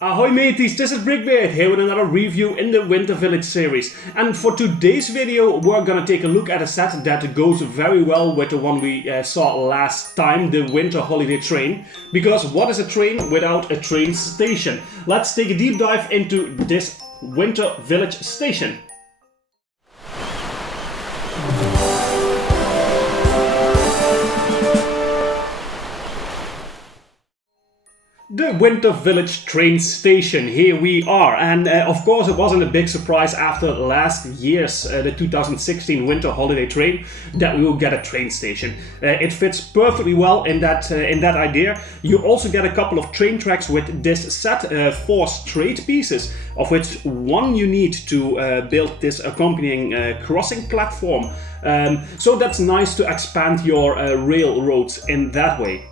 Ahoy mateys, this is BrickBeard here with another review in the Winter Village series. And for today's video we're gonna take a look at a set that goes very well with the one we saw last time, the Winter Holiday Train. Because what is a train without a train station? Let's take a deep dive into this Winter Village station. The Winter Village train station, here we are, and of course it wasn't a big surprise after last year's, the 2016 Winter Holiday Train, that we will get a train station. It fits perfectly well in that idea. You also get a couple of train tracks with this set, 4 straight pieces, of which one you need to build this accompanying crossing platform. So that's nice to expand your railroads in that way.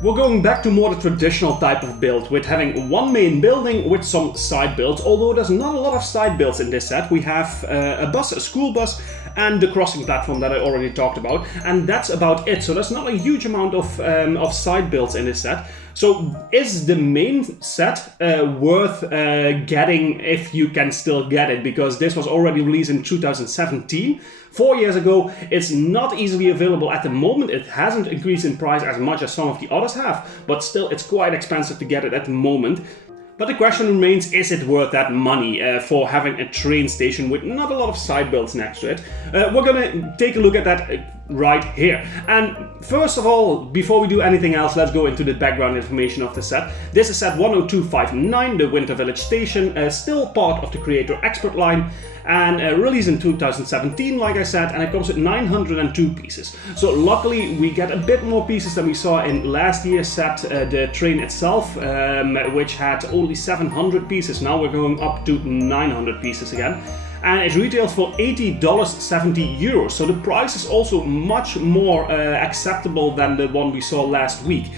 We're going back to more the traditional type of build, with having one main building with some side builds, although there's not a lot of side builds in this set. We have a bus, a school bus, and the crossing platform that I already talked about, and that's about it. So there's not a huge amount of side builds in this set. So is the main set worth getting if you can still get it? Because this was already released in 2017. 4 years ago. It's not easily available at the moment. It hasn't increased in price as much as some of the others have, but still it's quite expensive to get it at the moment. But the question remains, is it worth that money for having a train station with not a lot of side builds next to it? We're gonna take a look at that right here. And first of all, before we do anything else, let's go into the background information of the set. This is set 10259, the Winter Village Station, still part of the Creator Expert line, and released in 2017, like I said, and it comes with 902 pieces. So luckily we get a bit more pieces than we saw in last year's set, the train itself, which had only 700 pieces. Now we're going up to 900 pieces again. And it retails for €80.70. So the price is also much more acceptable than the one we saw last week.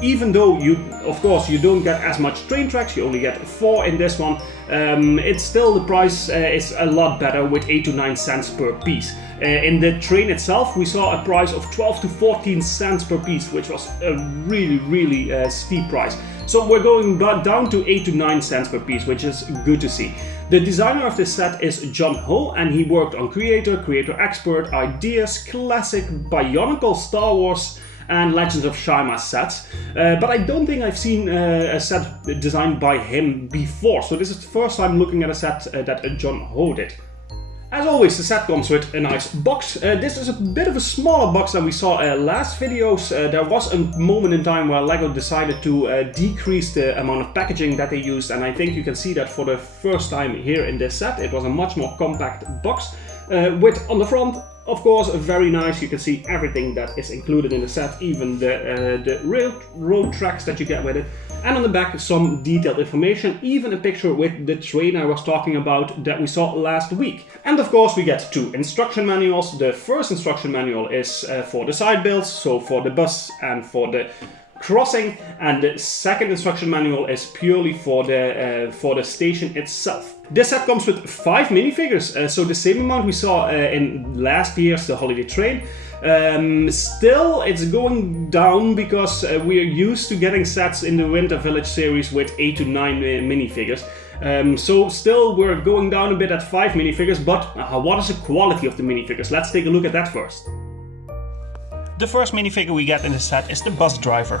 Even though of course you don't get as much train tracks, you only get 4 in this one, it's still, the price is a lot better with 8 to 9 cents per piece. In the train itself we saw a price of 12 to 14 cents per piece, which was a really steep price. So we're going down to 8 to 9 cents per piece, which is good to see. The designer of this set is John Ho, and he worked on Creator, Creator Expert, Ideas, Classic, Bionicle, Star Wars, and Legends of Shima sets. But I don't think I've seen a set designed by him before, so this is the first time looking at a set that John Ho did. As always, the set comes with a nice box. This is a bit of a smaller box than we saw last videos. There was a moment in time where LEGO decided to decrease the amount of packaging that they used, and I think you can see that for the first time here in this set. It was a much more compact box with, on the front, of course, very nice. You can see everything that is included in the set, even the railroad tracks that you get with it. And on the back, some detailed information, even a picture with the train I was talking about that we saw last week. And of course, we get 2 instruction manuals. The first instruction manual is for the side builds, so for the bus and for the crossing, and the second instruction manual is purely for the station itself. This set comes with 5 minifigures, so the same amount we saw in last year's The Holiday Train. Still, it's going down because we are used to getting sets in the Winter Village series with 8 to 9 minifigures. So still we're going down a bit at 5 minifigures, but what is the quality of the minifigures? Let's take a look at that first. The first minifigure we get in the set is the bus driver.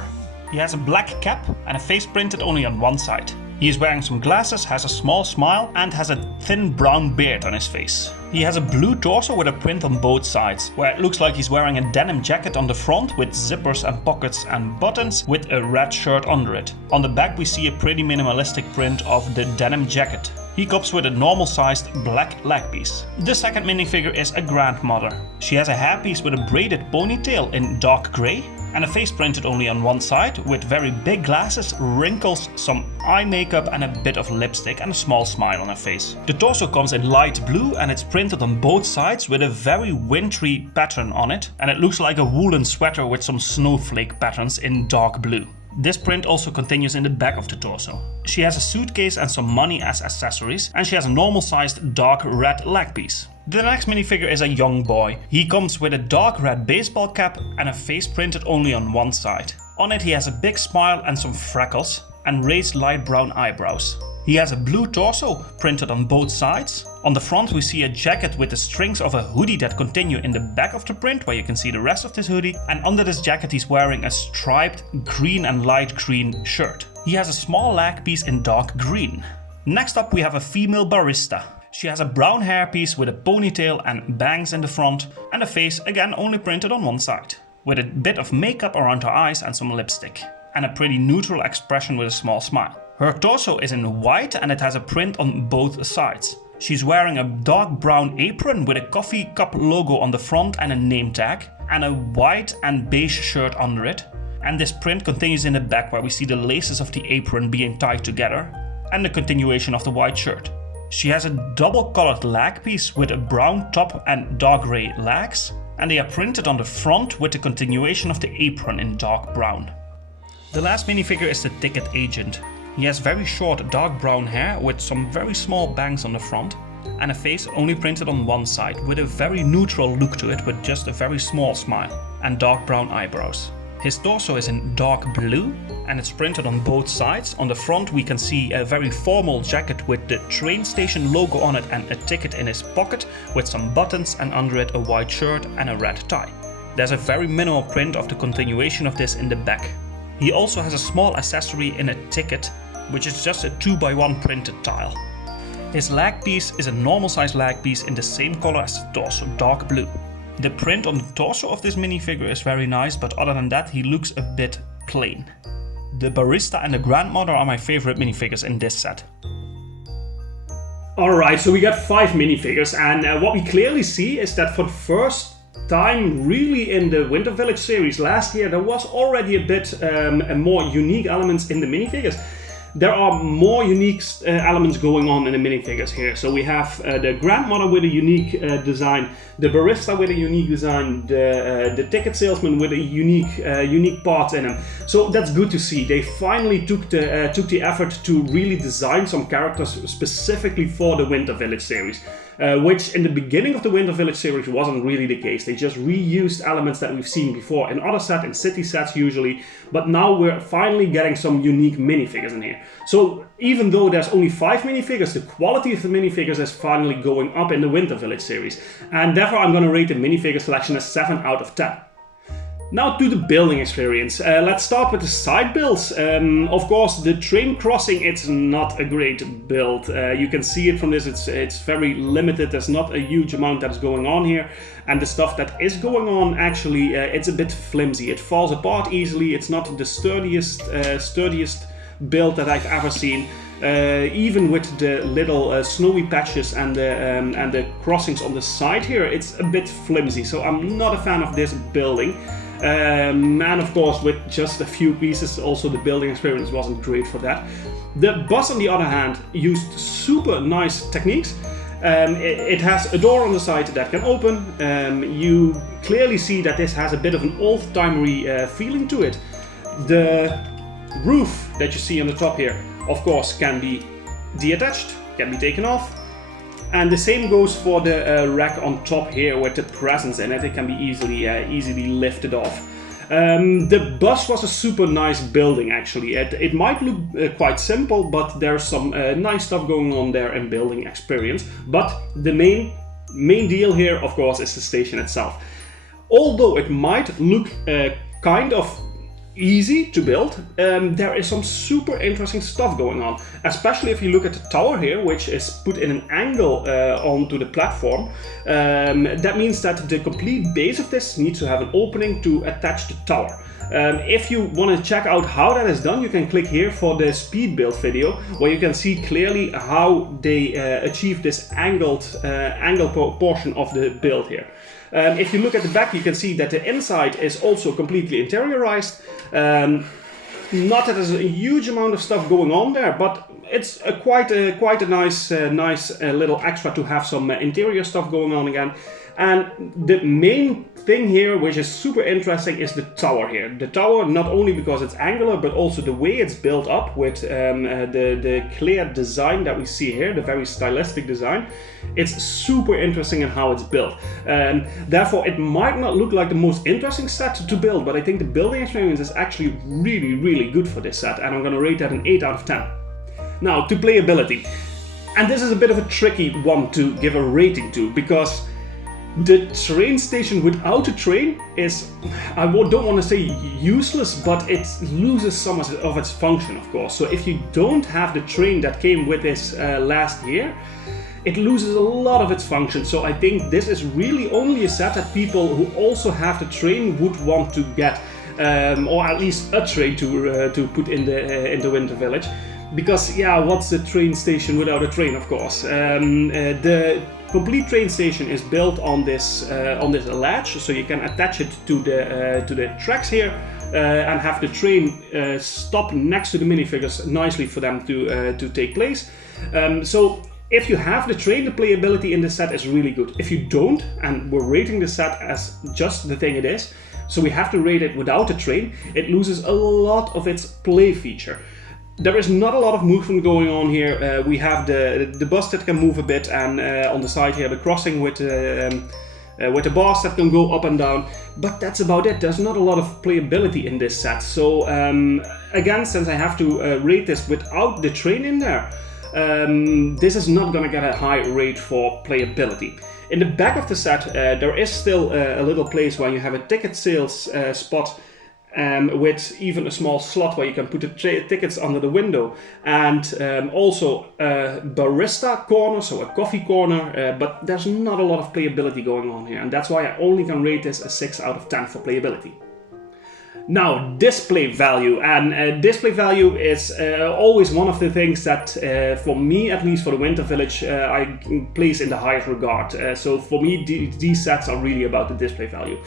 He has a black cap and a face printed only on one side. He is wearing some glasses, has a small smile, and has a thin brown beard on his face. He has a blue torso with a print on both sides, where it looks like he's wearing a denim jacket on the front with zippers and pockets and buttons, with a red shirt under it. On the back we see a pretty minimalistic print of the denim jacket. He comes with a normal sized black leg piece. The second minifigure is a grandmother. She has a hairpiece with a braided ponytail in dark grey, and a face printed only on one side, with very big glasses, wrinkles, some eye makeup and a bit of lipstick, and a small smile on her face. The torso comes in light blue and it's printed on both sides with a very wintry pattern on it, and it looks like a woolen sweater with some snowflake patterns in dark blue. This print also continues in the back of the torso. She has a suitcase and some money as accessories, and she has a normal sized dark red leg piece. The next minifigure is a young boy. He comes with a dark red baseball cap and a face printed only on one side. On it he has a big smile and some freckles. and raised light brown eyebrows. He has a blue torso printed on both sides. On the front we see a jacket with the strings of a hoodie that continue in the back of the print, where you can see the rest of this hoodie. And under this jacket he's wearing a striped green and light green shirt. He has a small leg piece in dark green. Next up we have a female barista. She has a brown hairpiece with a ponytail and bangs in the front, and a face again only printed on one side, with a bit of makeup around her eyes and some lipstick, and a pretty neutral expression with a small smile. Her torso is in white and it has a print on both sides. She's wearing a dark brown apron with a coffee cup logo on the front and a name tag, and a white and beige shirt under it. And this print continues in the back, where we see the laces of the apron being tied together, and the continuation of the white shirt. She has a double colored leg piece with a brown top and dark grey legs, and they are printed on the front with the continuation of the apron in dark brown. The last minifigure is the ticket agent. He has very short dark brown hair with some very small bangs on the front, and a face only printed on one side with a very neutral look to it, with just a very small smile and dark brown eyebrows. His torso is in dark blue and it's printed on both sides. On the front we can see a very formal jacket with the train station logo on it and a ticket in his pocket with some buttons, and under it a white shirt and a red tie. There's a very minimal print of the continuation of this in the back. He also has a small accessory in a ticket, which is just a 2x1 printed tile. His leg piece is a normal size leg piece in the same color as the torso, dark blue. The print on the torso of this minifigure is very nice, but other than that he looks a bit plain. The barista and the grandmother are my favorite minifigures in this set. Alright, so we got 5 minifigures, and what we clearly see is that for the first time really in the Winter Village series last year there was already a bit more unique elements in the minifigures. There are more unique elements going on in the minifigures here. So we have the grandmother with a unique design, the barista with a unique design, the ticket salesman with a unique parts in him. So that's good to see. They finally took the effort to really design some characters specifically for the Winter Village series. Which in the beginning of the Winter Village series wasn't really the case. They just reused elements that we've seen before in other sets, in city sets usually, but now we're finally getting some unique minifigures in here. So even though there's only 5 minifigures, the quality of the minifigures is finally going up in the Winter Village series, and therefore I'm going to rate the minifigure selection as 7 out of 10. Now to the building experience. Let's start with the side builds. Of course, the train crossing, it's not a great build. You can see it from this, it's very limited. There's not a huge amount that is going on here. And the stuff that is going on, actually, it's a bit flimsy. It falls apart easily. It's not the sturdiest build that I've ever seen. Even with the little snowy patches and the crossings on the side here, it's a bit flimsy. So I'm not a fan of this building. And of course, with just a few pieces, also the building experience wasn't great for that. The bus, on the other hand, used super nice techniques. It has a door on the side that can open. You clearly see that this has a bit of an old-timery feeling to it. The roof that you see on the top here, of course, can be detached, can be taken off. And the same goes for the rack on top here with the presents in it. It can be easily lifted off. The bus was a super nice building, actually. It might look quite simple, but there's some nice stuff going on there in building experience. But the main deal here, of course, is the station itself. Although it might look kind of easy to build, there is some super interesting stuff going on, especially if you look at the tower here, which is put in an angle onto the platform. That means that the complete base of this needs to have an opening to attach the tower. If you want to check out how that is done, you can click here for the speed build video, where you can see clearly how they achieve this angled portion of the build here. If you look at the back, you can see that the inside is also completely interiorized. Not that there's a huge amount of stuff going on there, but it's quite a nice little extra to have some interior stuff going on again. And the main thing here, which is super interesting, is the tower here. The tower, not only because it's angular, but also the way it's built up with the clear design that we see here, the very stylistic design. It's super interesting in how it's built. Therefore, it might not look like the most interesting set to build, but I think the building experience is actually really, really good for this set, and I'm going to rate that an 8 out of 10. Now, to playability. And this is a bit of a tricky one to give a rating to, because the train station without a train is, I don't want to say useless, but it loses some of its function, of course. So if you don't have the train that came with this last year, it loses a lot of its function. So I think this is really only a set that people who also have the train would want to get, or at least a train to put in the Winter Village. Because yeah, what's the train station without a train, of course? The complete train station is built on this latch, so you can attach it to the tracks here and have the train stop next to the minifigures nicely for them to take place. So if you have the train, the playability in this set is really good. If you don't, and we're rating the set as just the thing it is, so we have to rate it without a train, it loses a lot of its play feature. There is not a lot of movement going on here. We have the bus that can move a bit, and on the side here the crossing with the bars that can go up and down. But that's about it. There's not a lot of playability in this set. So again, since I have to rate this without the train in there, this is not going to get a high rate for playability. In the back of the set, there is still a little place where you have a ticket sales spot, with even a small slot where you can put the tickets under the window, and also a barista corner, so a coffee corner, but there's not a lot of playability going on here, and that's why I only can rate this a 6 out of 10 for playability. Now, display value, and display value is always one of the things that, for me at least, for the Winter Village, I place in the highest regard. So for me, these sets are really about the display value.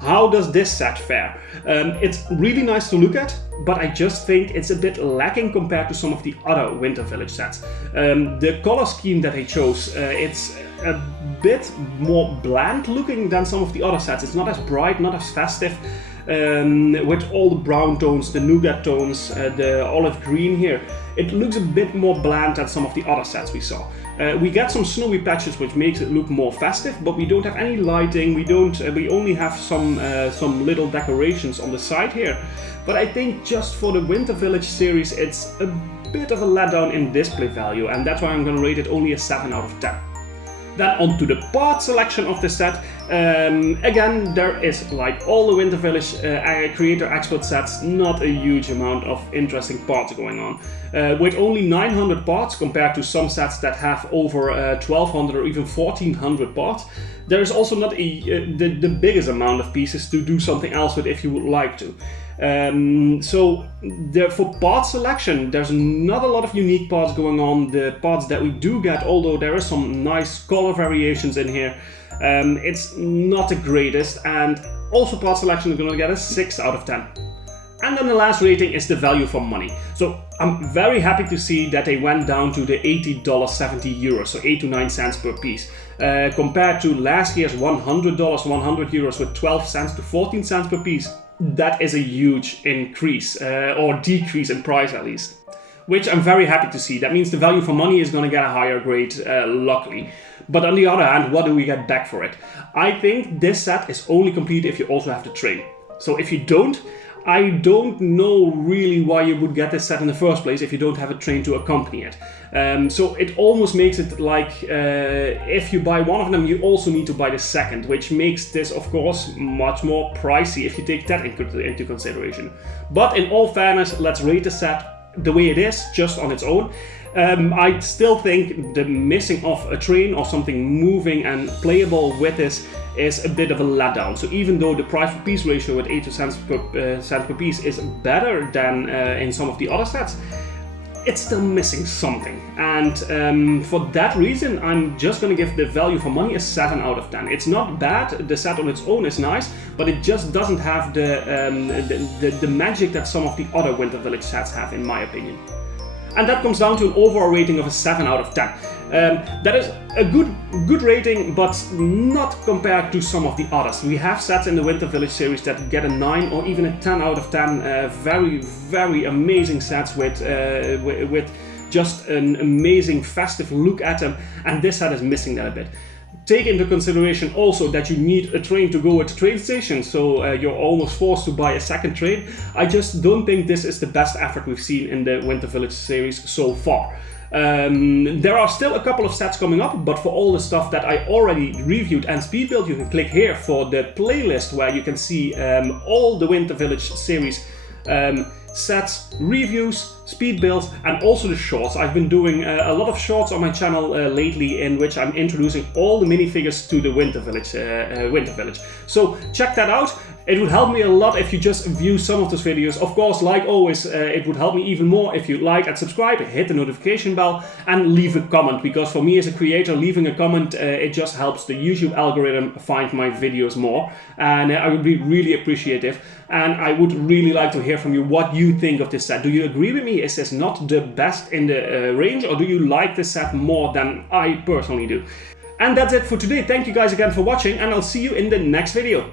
How does this set fare? It's really nice to look at, but I just think it's a bit lacking compared to some of the other Winter Village sets. The color scheme that I chose, it's a bit more bland looking than some of the other sets. It's not as bright, not as festive. With all the brown tones, the nougat tones, the olive green here, it looks a bit more bland than some of the other sets we saw. We get some snowy patches, which makes it look more festive, but we don't have any lighting. We only have some little decorations on the side here. But I think just for the Winter Village series, it's a bit of a letdown in display value, and that's why I'm going to rate it only a 7 out of 10. Then onto the part selection of the set. Again, there is, like all the Winter Village Creator Expert sets, not a huge amount of interesting parts going on. With only 900 parts compared to some sets that have over 1200 or even 1400 parts, there is also not the biggest amount of pieces to do something else with if you would like to. So for part selection, there's not a lot of unique parts going on. The parts that we do get, although there is some nice color variations in here, it's not the greatest, and also part selection is going to get a 6 out of 10. And then the last rating is the value for money. So I'm very happy to see that they went down to the $80.70, so 8 to 9 cents per piece, compared to last year's $100, 100 euros with 12 cents to 14 cents per piece. That is a huge increase, or decrease in price at least, which I'm very happy to see. That means the value for money is going to get a higher grade, luckily. But on the other hand, what do we get back for it? I think this set is only complete if you also have the train. So if you don't, I don't know really why you would get this set in the first place if you don't have a train to accompany it. So it almost makes it like if you buy one of them, you also need to buy the second, which makes this, of course, much more pricey if you take that into consideration. But in all fairness, let's rate the set the way it is, just on its own. I still think the missing of a train or something moving and playable with this is a bit of a letdown. So even though the price per piece ratio at 8 cents per piece is better than in some of the other sets, it's still missing something. And for that reason, I'm just going to give the value for money a 7 out of 10. It's not bad, the set on its own is nice, but it just doesn't have the magic that some of the other Winter Village sets have, in my opinion. and that comes down to an overall rating of a 7 out of 10. That is a good rating, but not compared to some of the others. We have sets in the Winter Village series that get a 9 or even a 10 out of 10. Very amazing sets with just an amazing festive look at them, and this set is missing that a bit. Take into consideration also that you need a train to go at the train station, so you're almost forced to buy a second train. I just don't think this is the best effort we've seen in the Winter Village series so far. There are still a couple of sets coming up, but for all the stuff that I already reviewed and speed built, you can click here for the playlist where you can see all the Winter Village series sets, reviews, speed builds, and also the shorts. I've been doing a lot of shorts on my channel lately, in which I'm introducing all the minifigures to the Winter Village. So check that out. It would help me a lot if you just view some of those videos. Of course, like always, it would help me even more if you like and subscribe, hit the notification bell, and leave a comment, because for me as a creator, leaving a comment, it just helps the YouTube algorithm find my videos more, and I would be really appreciative. And I would really like to hear from you what you think of this set. Do you agree with me? Is this not the best in the range, or do you like this set more than I personally do? And that's it for today. Thank you guys again for watching, and I'll see you in the next video.